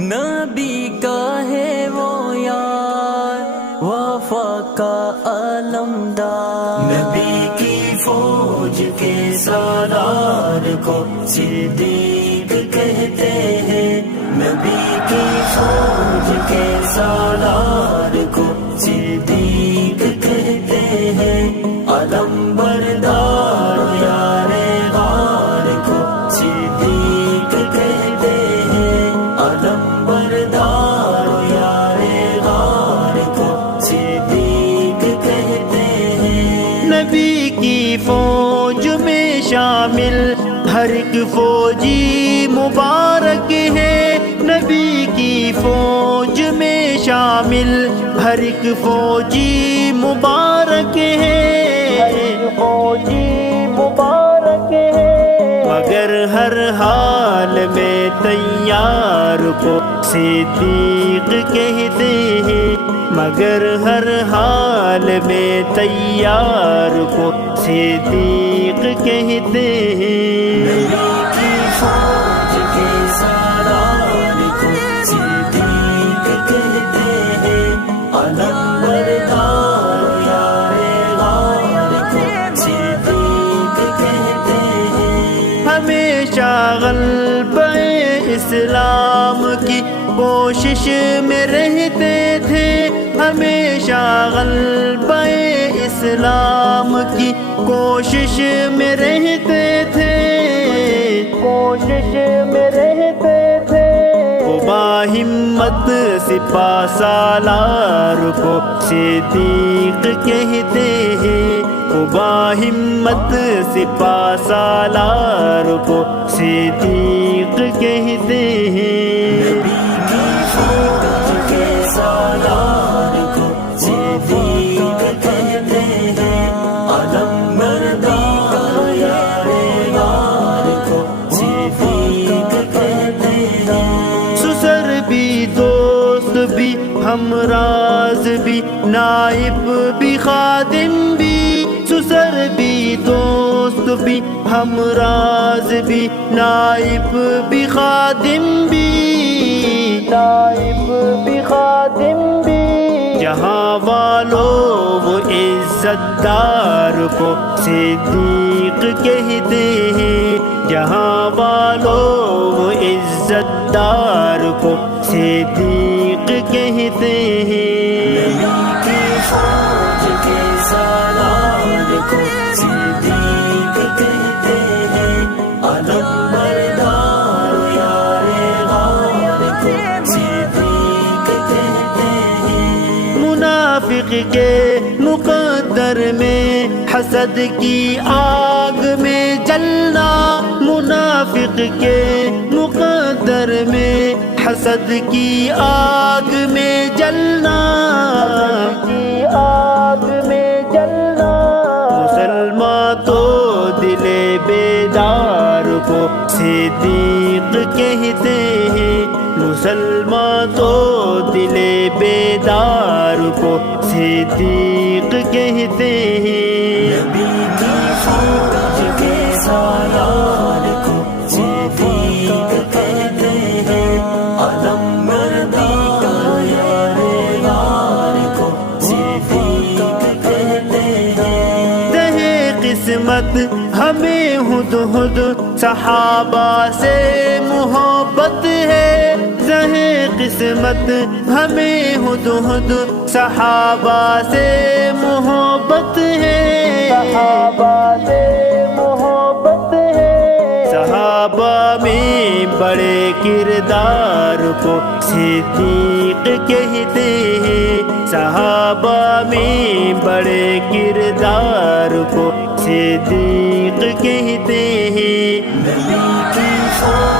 نبی کا ہے وہ یار وفا کا علمدار، نبی کی فوج کے سالار کو صدیق کہتے ہیں، نبی کی فوج کے سالار کو صدیق کہتے ہیں، علم بردار یار غار کو صدیق کہتے ہیں، علم بردار یار غار کو صدیق کہتے ہیں۔ نبی کی فوج میں شامل ہر ایک فوجی مبارک ہے، نبی کی فوج میں شامل ہر ایک فوجی مبارک ہے، ہر ایک فوجی مبارک ہے، مگر ہر حال میں تیار کو صدیق کہتے ہیں، مگر ہر حال میں تیار کو صدیق کہتے ہیں۔ نبی کی فوج کے سالار کو صدیق کہتے ہیں، علم بردار یار غار کو صدیق کہتے ہیں۔ ہمیشہ غلبہ اسلام کی کوشش میں رہتے تھے، ہمیشہ غلبہ اسلام کی کوشش میں رہتے تھے، کوشش میں رہتے تھے، وہ باہمت سپاہ سالار کو صدیق کہتے ہیں، وہ باہمت سپاہ سالار کو صدیق کہتے ہیں۔ نبی کی فوج کے سالار کو صدیق کہتے ہیں، علم بردار یار غار کو صدیق کہتے ہیں۔ سسر بھی دوست بھی ہمراز بھی نائب بھی خادم بھی، سسر بھی دوست بھی ہمراز بھی نائب بھی خادم بھی، نائب بھی خادم بھی، جہاں والوں وہ عزت دار کو صدیق کہتے ہیں، جہاں والوں وہ عزت دار کو صدیق کہتے ہیں۔ نبی کی فوج کے سالار کو صدیق کہتے ہیں، علم بردار یار غار کو صدیق کہتے ہیں۔ منافق کے مقدر میں حسد کی آگ میں جلنا، منافق کے مقدر میں حسد کی آگ میں جلنا، کی آگ میں جلنا، مسلمان تو دل بیدار کو صدیق کہتے ہیں، مسلمان تو دل بیدار کو صدیق کہتے ہیں۔ نبی کی فوج کے سالار کو صدیق کہتے ہیں، علم بردار یار غار کو صدیق کہتے ہیں۔ دہے قسمت ہمیں ہدہد صحابہ سے محبت ہے، دہے قسمت ہمیں ہدہد صحابہ سے محبت ہے، صحابہ سے محبت ہے، صحابہ میں بڑے کردار کو صدیق کہتے ہیں، صحابہ میں بڑے کردار کو صدیق کہتے ہیں۔ نبی کی فوج